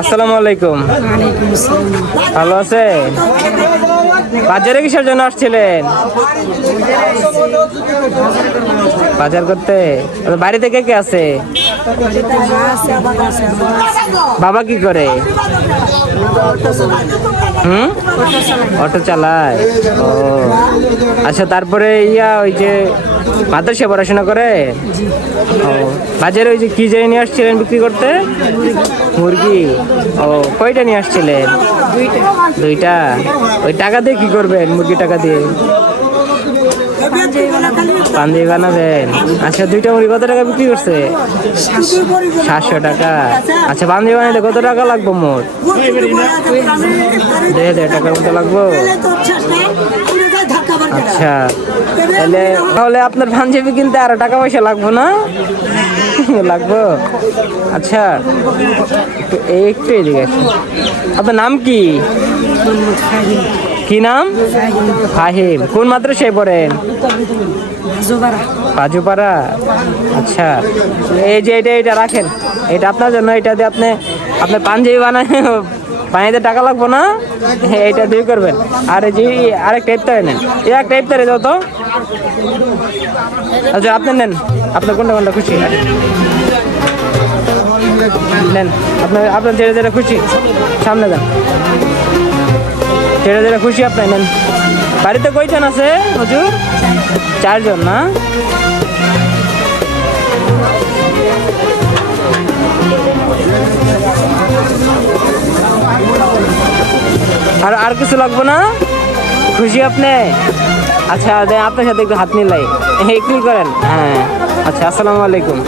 আসসালামু আলাইকুম। ভালো আছে? বাজারে কিসের জন্য আসছিলেন? বাজার করতে। বাড়িতে কে কে আছে? বাবা কি করে? অটো চালায়। ও আচ্ছা, তারপরে ওই যে মাদ্রাসায় পড়াশোনা করে। ও বাজারে ওই যে কি যে নিয়ে আসছিলেন বিক্রি করতে? মুরগি। ও কয়টা নিয়ে আসছিলেন? দুইটা। ওই টাকা দিয়ে কি করবেন? মুরগি টাকা দিয়ে পাঞ্জাবি বানাবেন। আচ্ছা, দুইটা মুরগি কত টাকা বিক্রি করছে? 700 টাকা। আচ্ছা, পাঞ্জাবি বানাইতে কত টাকা লাগবে মোট? 2000 টাকার মতো লাগবো। আচ্ছা, তাহলে আপনার পাঞ্জাবি কিনতে আরো টাকা পয়সা লাগবো না? লাগবো। আচ্ছা, একটু এদিকে আসুন। আপনার নাম কি? কি নাম? ফাহিম। কোন মাদ্রাসায় পড়েন? বাজুপাড়া। আচ্ছা, এই যে এটা রাখেন, এটা আপনার জন্য। এটা দিয়ে আপনার পাঞ্জাবি বানাইতে টাকা লাগবো না? এইটা দিয়ে করবেন। আর এই যে আরেকটা ইফতারে নেন, একটা ইফতারে দাও তো। আচ্ছা, আপনি নেন, আপনার কোনটা খুশি নেন। আপনার যেটা খুশি সামনে যান, যেটা খুশি আপনি নেন। বাড়িতে কয়জন আছে হুজুর? 4 জন না? আর কিছু লাগবো না? খুশি আপনি? আচ্ছা, আপনার সাথে একটু হাত মিলাই একটু করেন। হ্যাঁ, আচ্ছা, আসসালামু আলাইকুম।